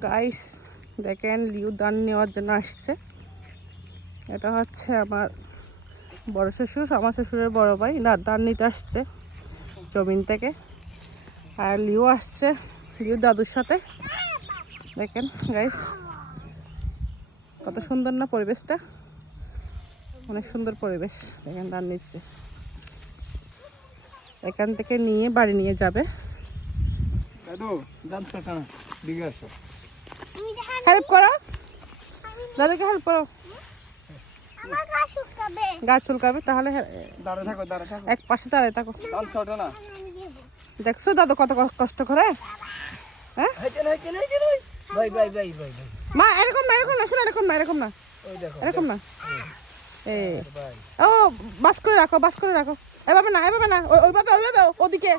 Guys দেখেন Liu দান নেওয়ার জন্য আসছে। এটা হচ্ছে আমার বড় শ্বশুর, আমার শ্বশুরের বড় ভাই দান নিতে আসছে জমিন থেকে। আর লিউ আসছে লিউ দাদুর সাথে। দেখেন গাইস কত সুন্দর না পরিবেশটা, অনেক সুন্দর পরিবেশ। দেখেন ধান নিচ্ছে, এখান থেকে নিয়ে বাড়ি নিয়ে যাবে। হেল্প করো দাদাকে, হেল্প করো। গাছ চুলকাবে তাহলে এক পাশে দাঁড়ায় থাকো। দেখছো দাদু কত কষ্ট করে। হ্যাঁ মা এরকম না, এরকম না, শোনো এরকম না, এরকম না, এরকম না। ও বাস করে রাখো, বাস করে রাখো। এভাবে না, এভাবে না, ওইভাবে ওইভাবে ওদিকে।